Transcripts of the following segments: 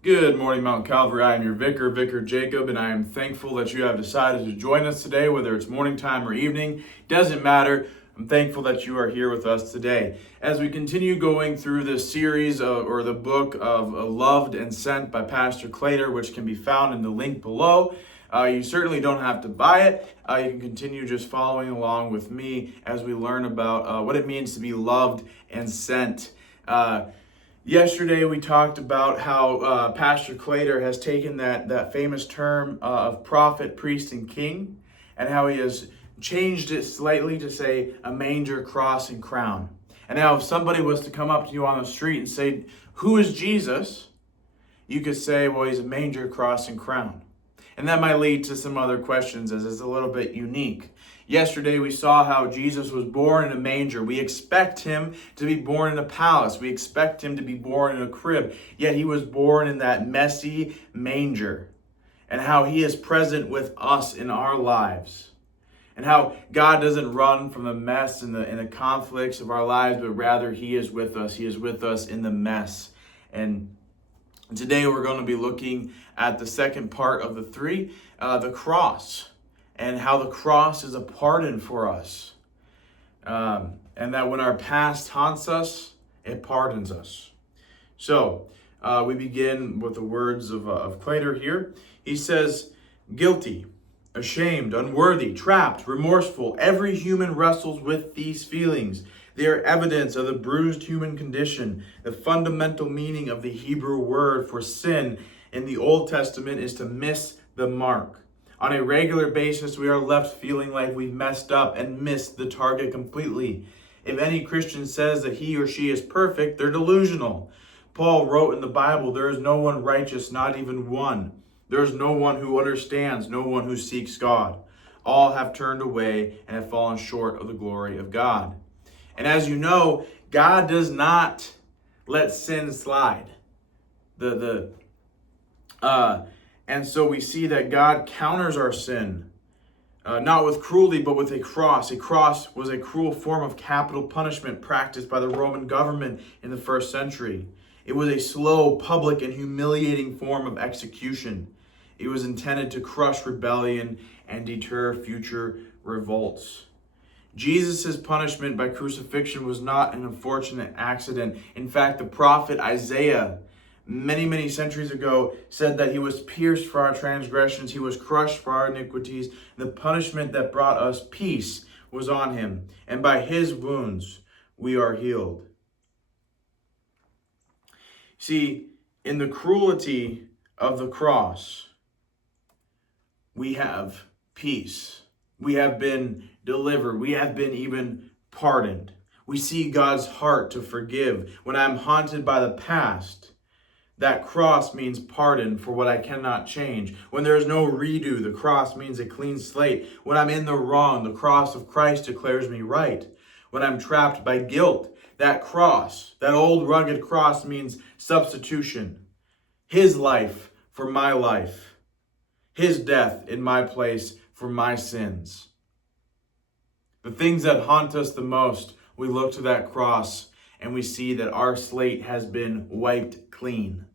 Good morning, Mount Calvary. I am your vicar, Vicar Jacob, and I am thankful that you have decided to join us today, whether it's morning time or evening. Doesn't matter. I'm thankful that you are here with us today. As we continue going through this series or the book of Loved and Sent by Pastor Cloeter, which can be found in the link below. You certainly don't have to buy it. You can continue just following along with me as we learn about what it means to be loved and sent. Yesterday we talked about how Pastor Cloeter has taken that famous term of prophet, priest, and king, and how he has changed it slightly to say a manger, cross, and crown. And now if somebody was to come up to you on the street and say, "Who is Jesus?" you could say, "Well, he's a manger, cross, and crown." And that might lead to some other questions as it's a little bit unique. Yesterday we saw how Jesus was born in a manger. We expect him to be born in a palace. We expect him to be born in a crib. Yet he was born in that messy manger. And how he is present with us in our lives. And how God doesn't run from the mess and the conflicts of our lives, but rather he is with us. He is with us in the mess. And today we're going to be looking at the second part of the three, the cross, and how the cross is a pardon for us. And that when our past haunts us, it pardons us. So we begin with the words of Cloeter here. He says, "Guilty, ashamed, unworthy, trapped, remorseful, every human wrestles with these feelings. They are evidence of the bruised human condition. The fundamental meaning of the Hebrew word for sin in the Old Testament is to miss the mark. On a regular basis, we are left feeling like we've messed up and missed the target completely. If any Christian says that he or she is perfect, they're delusional. Paul wrote in the Bible, there is no one righteous, not even one. There is no one who understands, no one who seeks God. All have turned away and have fallen short of the glory of God." And as you know, God does not let sin slide. And so we see that God counters our sin, not with cruelty, but with a cross. A cross was a cruel form of capital punishment practiced by the Roman government in the first century. It was a slow, public, and humiliating form of execution. It was intended to crush rebellion and deter future revolts. Jesus' punishment by crucifixion was not an unfortunate accident. In fact, the prophet Isaiah, many centuries ago, said that he was pierced for our transgressions, he was crushed for our iniquities. The punishment that brought us peace was on him, and by his wounds we are healed. See, in the cruelty of the cross, we have peace. We have been delivered. We have been even pardoned. We see God's heart to forgive. When I'm haunted by the past, that cross means pardon for what I cannot change. When there is no redo, the cross means a clean slate. When I'm in the wrong, the cross of Christ declares me right. When I'm trapped by guilt, that cross, that old rugged cross means substitution. His life for my life. His death in my place for my sins. The things that haunt us the most, we look to that cross and we see that our slate has been wiped clean.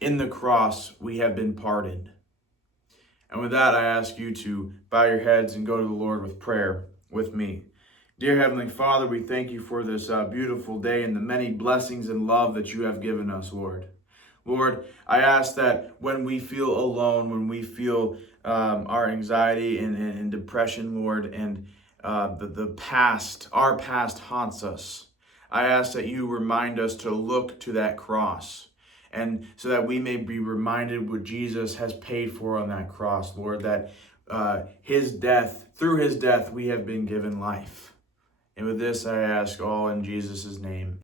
In the cross, we have been pardoned. And with that, I ask you to bow your heads and go to the Lord with prayer with me. Dear Heavenly Father, we thank you for this beautiful day and the many blessings and love that you have given us, Lord. Lord, I ask that when we feel alone, when we feel our anxiety and depression, Lord, and the past, our past haunts us, I ask that you remind us to look to that cross, and so that we may be reminded what Jesus has paid for on that cross, Lord, that through his death, we have been given life. And with this, I ask all in Jesus' name.